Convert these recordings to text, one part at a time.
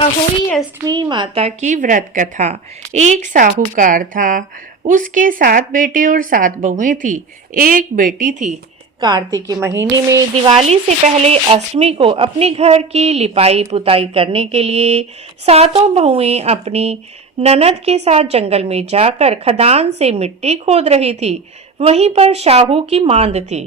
अहोई अष्टमी माता की व्रत कथा। एक साहूकार था। उसके 7 बेटे और 7 बहुएं थी। एक बेटी थी। कार्तिक के महीने में दिवाली से पहले अष्टमी को अपने घर की लिपाई पुताई करने के लिए सातों बहुएं अपनी ननद के साथ जंगल में जाकर खदान से मिट्टी खोद रही थी। वहीं पर शाहू की मांद थी।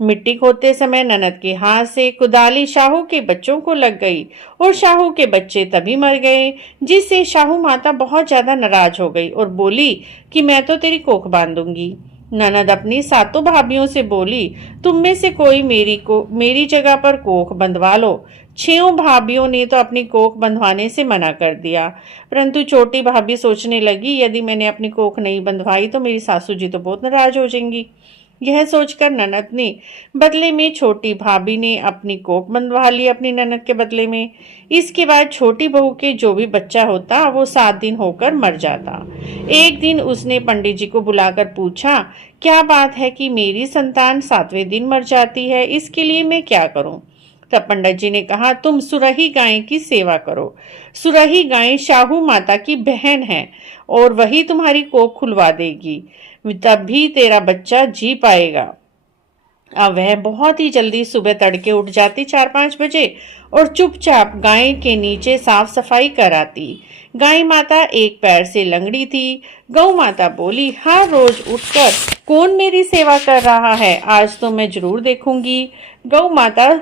मिट्टी खोदते समय ननद के हाथ से कुदाली शाहू के बच्चों को लग गई और शाहू के बच्चे तभी मर गए, जिससे शाहू माता बहुत ज्यादा नाराज हो गई और बोली कि मैं तो तेरी कोख बांधूंगी। ननद अपनी सातों भाभियों से बोली, तुम में से कोई मेरी जगह पर कोख बंधवा लो। 6 भाभियों ने तो अपनी कोख बंधवाने से मना कर दिया, परंतु छोटी भाभी सोचने लगी, यदि मैंने अपनी कोख नहीं बंधवाई तो मेरी सासू जी तो बहुत नाराज हो जाएंगी। यह सोचकर ननद ने बदले में छोटी भाभी ने अपनी कोख बंधवा ली अपनी ननद के बदले में। इसके बाद छोटी बहू के जो भी बच्चा होता वो 7 दिन होकर मर जाता। एक दिन उसने पंडित जी को बुलाकर पूछा, क्या बात है कि मेरी संतान 7वें दिन मर जाती है, इसके लिए मैं क्या करूं? तब पंडित जी ने कहा, तुम सुरही गाय की सेवा करो। सुरही गाय शाहू माता की बहन है और वही तुम्हारी कोख खुलवा देगी, तब भी तेरा बच्चा जी पाएगा। अब वह बहुत ही जल्दी सुबह तड़के उठ जाती 4-5 बजे और चुपचाप गाय के नीचे साफ सफाई कराती। गाय माता एक पैर से लंगड़ी थी। गौ माता बोली, हर रोज उठकर कौन मेरी सेवा कर रहा है, आज तो मैं जरूर देखूंगी। गौ माता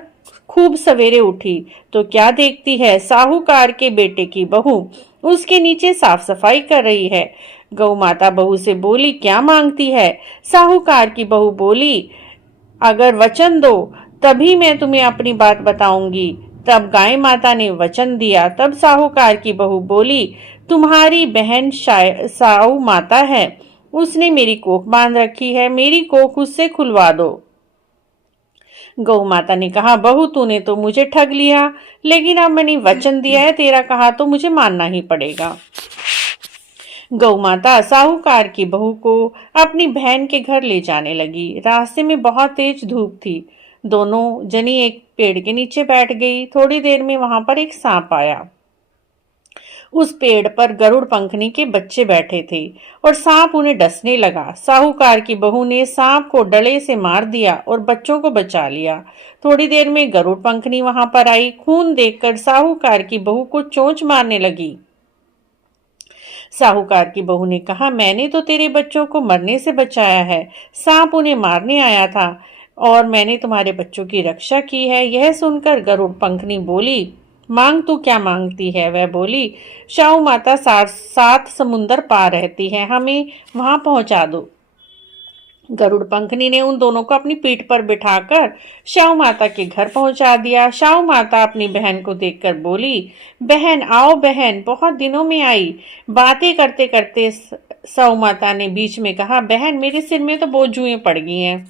खूब सवेरे उठी तो क्या देखती है, साहूकार के बेटे की बहू उसके नीचे साफ सफाई कर रही है। गौ माता बहू से बोली, क्या मांगती है? साहूकार की बहू बोली, अगर वचन दो तभी मैं तुम्हें अपनी बात बताऊंगी। तब गाय माता ने वचन दिया। तब साहूकार की बहू बोली, तुम्हारी बहन साहू माता है, उसने मेरी कोख बांध रखी है, मेरी कोख उससे खुलवा दो। गौ माता ने कहा, बहू तूने तो मुझे ठग लिया, लेकिन अब मैंने वचन दिया है, तेरा कहा तो मुझे मानना ही पड़ेगा। गौ माता साहूकार की बहू को अपनी बहन के घर ले जाने लगी। रास्ते में बहुत तेज धूप थी। दोनों जनी एक पेड़ के नीचे बैठ गई। थोड़ी देर में वहां पर एक सांप आया। उस पेड़ पर गरुड़ पंखनी के बच्चे बैठे थे और सांप उन्हें डसने लगा। साहूकार की बहू ने सांप को डले से मार दिया और बच्चों को बचा लिया। थोड़ी देर में गरुड़ पंखनी वहां पर आई। खून देखकर साहूकार की बहू को चोंच मारने लगी। साहूकार की बहू ने कहा, मैंने तो तेरे बच्चों को मरने से बचाया है, सांप उन्हें मारने आया था और मैंने तुम्हारे बच्चों की रक्षा की है। यह सुनकर गरुड़ पंखनी बोली, मांग तू क्या मांगती है? वह बोली, शाहू माता 7 समुंदर पार रहती है, हमें वहां पहुंचा दो। गरुड़ पंखनी ने उन दोनों को अपनी पीठ पर बिठाकर शाहू माता के घर पहुंचा दिया। शाहू माता अपनी बहन को देखकर बोली, बहन आओ बहन, बहुत दिनों में आई। बातें करते करते शाहू माता ने बीच में कहा, बहन मेरे सिर में तो बहुत जुएं पड़ गई हैं।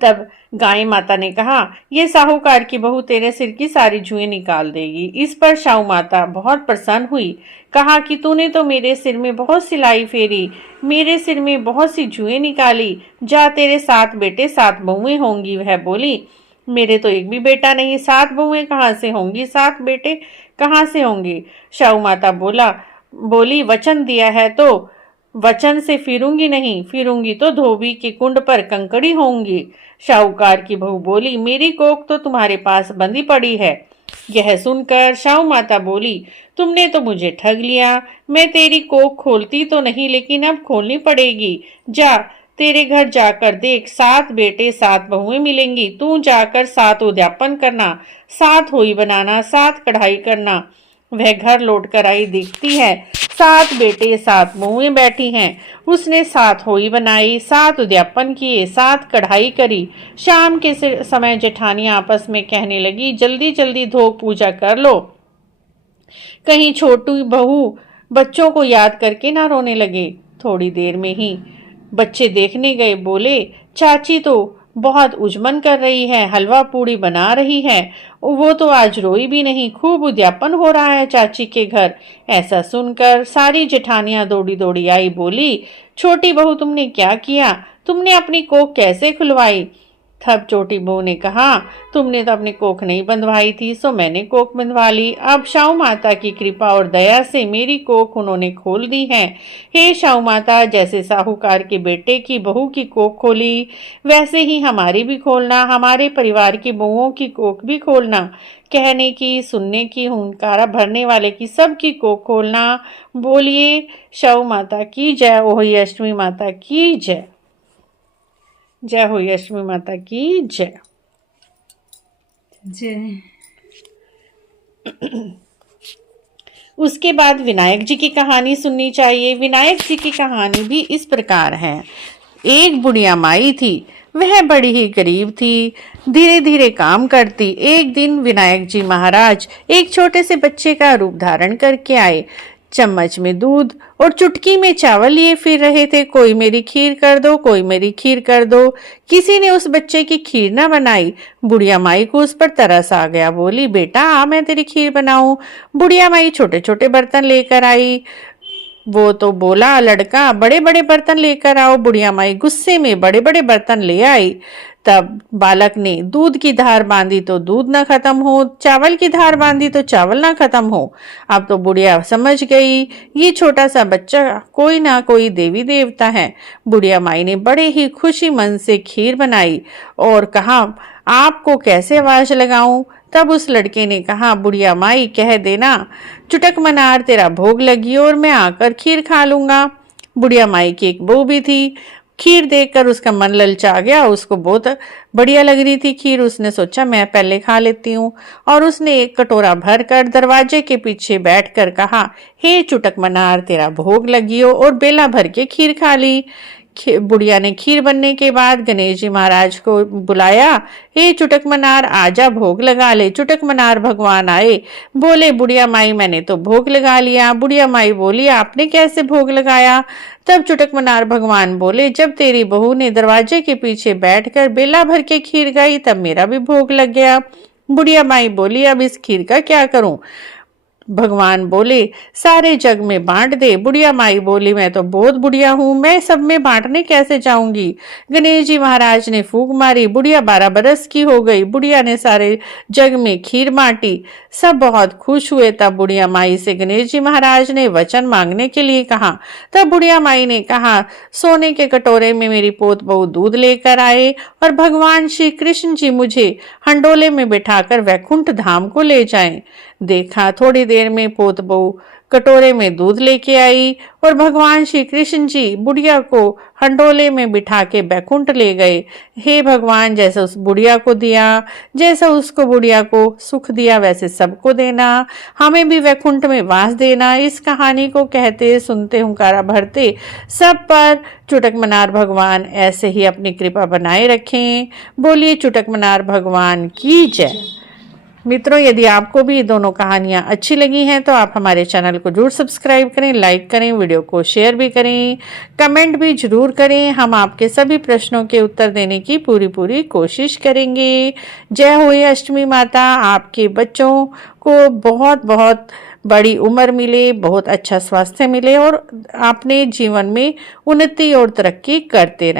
तब गाय माता ने कहा, ये साहूकार की बहू तेरे सिर की सारी जुएं निकाल देगी। इस पर शाहू माता बहुत प्रसन्न हुई। कहा कि तूने तो मेरे सिर में बहुत सिलाई फेरी, मेरे सिर में बहुत सी जुएं निकाली, जा तेरे 7 बेटे 7 बहुएं होंगी। वह बोली, मेरे तो एक भी बेटा नहीं, 7 बहुएं कहाँ से होंगी, 7 बेटे कहाँ से होंगे? शाहू माता बोली, वचन दिया है तो वचन से फिरूंगी नहीं, फिरूंगी तो धोबी के कुंड पर कंकड़ी होंगी। शाहूकार की बहू बोली, मेरी कोख तो तुम्हारे पास बंधी पड़ी है। यह सुनकर शाहू माता बोली, तुमने तो मुझे ठग लिया। मैं तेरी कोख खोलती तो नहीं, लेकिन अब खोलनी पड़ेगी। जा तेरे घर जाकर देख, 7 बेटे 7 बहुएं मिलेंगी। तू जाकर 7 उद्यापन करना, 7 होई बनाना, 7 कढ़ाई करना। वह घर लौट कर आई, देखती है 7 बेटे 7 बहुएं बैठी हैं। उसने 7 होई बनाई, 7 उद्यापन किए, 7 कढ़ाई करी। शाम के समय जेठानियां आपस में कहने लगी, जल्दी जल्दी धो पूजा कर लो, कहीं छोटी बहू बच्चों को याद करके ना रोने लगे। थोड़ी देर में ही बच्चे देखने गए। बोले, चाची तो बहुत उजमन कर रही है, हलवा पूड़ी बना रही है, वो तो आज रोई भी नहीं, खूब उद्यापन हो रहा है चाची के घर। ऐसा सुनकर सारी जेठानियां दौड़ी दौड़ी आई। बोली, छोटी बहू तुमने क्या किया? तुमने अपनी कोख कैसे खुलवाई? तब छोटी बहू ने कहा, तुमने तो अपनी कोख नहीं बंधवाई थी, सो मैंने कोख बंधवा ली। अब शाहू माता की कृपा और दया से मेरी कोख उन्होंने खोल दी है। हे शाहू माता, जैसे साहूकार के बेटे की बहू की कोख खोली, वैसे ही हमारी भी खोलना, हमारे परिवार की बहुओं की कोख भी खोलना। कहने की, सुनने की, हुंकारा भरने वाले की, सबकी कोख खोलना। बोलिए शाहू माता की जय, ओही अष्टमी माता की जय। जय हो अष्टमी माता की जय। जय। उसके बाद विनायक जी की कहानी सुननी चाहिए। विनायक जी की कहानी भी इस प्रकार है। एक बुढ़िया माई थी, वह बड़ी ही गरीब थी, धीरे धीरे काम करती। एक दिन विनायक जी महाराज एक छोटे से बच्चे का रूप धारण करके आए। चम्मच में दूध और चुटकी में चावल लिए फिर रहे थे। कोई मेरी खीर कर दो, कोई मेरी खीर कर दो। किसी ने उस बच्चे की खीर ना बनाई। बुढ़िया माई को उस पर तरस आ गया। बोली, बेटा आ मैं तेरी खीर बनाऊं। बुढ़िया माई छोटे छोटे बर्तन लेकर आई। वो तो बोला, लड़का बड़े बड़े बर्तन लेकर आओ। बुढ़िया माई गुस्से में बड़े बड़े बर्तन ले आई। तब बालक ने दूध की धार बांधी तो दूध ना खत्म हो, चावल की धार बांधी तो चावल ना खत्म हो। अब तो बुढ़िया समझ गई, ये छोटा सा बच्चा कोई ना कोई देवी देवता है। बुढ़िया माई ने बड़े ही खुशी मन से खीर बनाई और कहा, आपको कैसे आवाज लगाऊं। तब उस लड़के ने कहा, बुढ़िया माई कह देना चुटक मनार तेरा भोग लगी और मैं आकर खीर खा लूंगा। बुढ़िया माई की एक बहू भी थी। खीर देखकर उसका मन ललचा गया। उसको बहुत बढ़िया लग रही थी खीर। उसने सोचा मैं पहले खा लेती हूँ, और उसने एक कटोरा भर कर दरवाजे के पीछे बैठकर कहा, हे चुटक मनार तेरा भोग लगियो, और बेला भर के खीर खा ली। बुढ़िया ने खीर बनने के बाद गणेश जी महाराज को बुलाया। हे चुटक मनार आजा भोग लगा ले। चुटक मनार भगवान आए। बोले, बुढ़िया माई मैंने तो भोग लगा लिया। बुढ़िया माई बोली, आपने कैसे भोग लगाया। तब चुटक मनार भगवान बोले, जब तेरी बहू ने दरवाजे के पीछे बैठकर बेला भर के खीर गाई तब मेरा भी भोग लग गया। बुढ़िया माई बोली, अब इस खीर का क्या करूं। भगवान बोले, सारे जग में बांट दे। बुढ़िया माई बोली, मैं तो बहुत बुढ़िया हूं, मैं सब में बांटने कैसे जाऊंगी। गणेश जी महाराज ने फूंक मारी। बुढ़िया 12 बरस की हो गई। बुढ़िया ने सारे जग में खीर बांटी। सब बहुत खुश हुए। तब बुढ़िया माई से गणेश जी महाराज ने वचन मांगने के लिए कहा। तब बुढ़िया माई ने कहा, सोने के कटोरे में मेरी पोत बहू दूध लेकर आए और भगवान श्री कृष्ण जी मुझे हंडोले में बिठाकर वैकुंठ धाम को ले जाएं। देखा, थोड़ी देर में पोत बहू कटोरे में दूध लेके आई और भगवान श्री कृष्ण जी बुढ़िया को हंडोले में बिठा के बैकुंठ ले गए। हे भगवान, जैसा उस बुढ़िया को दिया, जैसा उसको बुढ़िया को सुख दिया, वैसे सबको देना, हमें भी वैकुंठ में वास देना। इस कहानी को कहते सुनते हुंकारा भरते सब पर चुटक मनार भगवान ऐसे ही अपनी कृपा बनाए रखें। बोलिए चुटक मनार भगवान की जय। मित्रों, यदि आपको भी ये दोनों कहानियां अच्छी लगी हैं तो आप हमारे चैनल को जरूर सब्सक्राइब करें, लाइक करें, वीडियो को शेयर भी करें, कमेंट भी जरूर करें। हम आपके सभी प्रश्नों के उत्तर देने की पूरी कोशिश करेंगे। जय हो अष्टमी माता। आपके बच्चों को बहुत बहुत बड़ी उम्र मिले, बहुत अच्छा स्वास्थ्य मिले और अपने जीवन में उन्नति और तरक्की करते रहें।